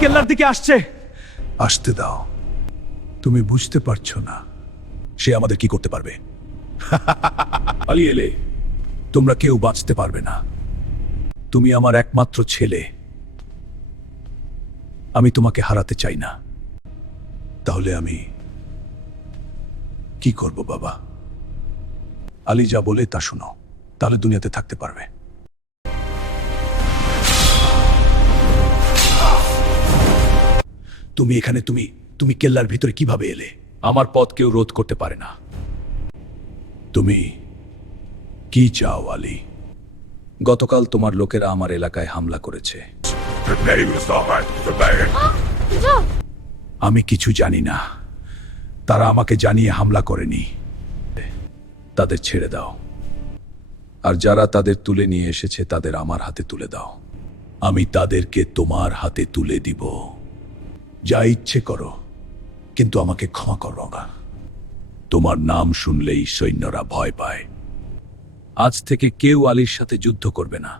কেল্লার দিকে আসছে। আসতে দাও। তুমি বুঝতে পারছো না সে আমাদের কি করতে পারবে। পালিয়ে এলে তোমরা কেউ বাঁচতে পারবে না। তুমি আমার একমাত্র ছেলে। আমি তোমাকে হারাতে চাই না। তাহলে আমি কি করব বাবা? আলী যা বলে তা শোনো, তাহলে দুনিয়াতে থাকতে পারবে। তুমি এখানে, তুমি কেল্লার ভিতরে কিভাবে এলে? আমার পথ কেউ রোধ করতে পারে না। তুমি কি চাও আলী? গতকাল তোমার লোকেরা আমার এলাকায় হামলা করেছে। আমি কিছু জানি না। তারা আমাকে জানিয়ে হামলা করেনি। তাদের ছেড়ে দাও। আর যারা তাদের তুলে নিয়ে এসেছে তাদের আমার হাতে তুলে দাও। আমি তাদেরকে তোমার হাতে তুলে দিব। যা ইচ্ছে করো, কিন্তু আমাকে ক্ষমা করো না। তোমার নাম শুনলেই সৈন্যরা ভয় পায়। আজ থেকে কেউ আলীর সাথে যুদ্ধ করবে না।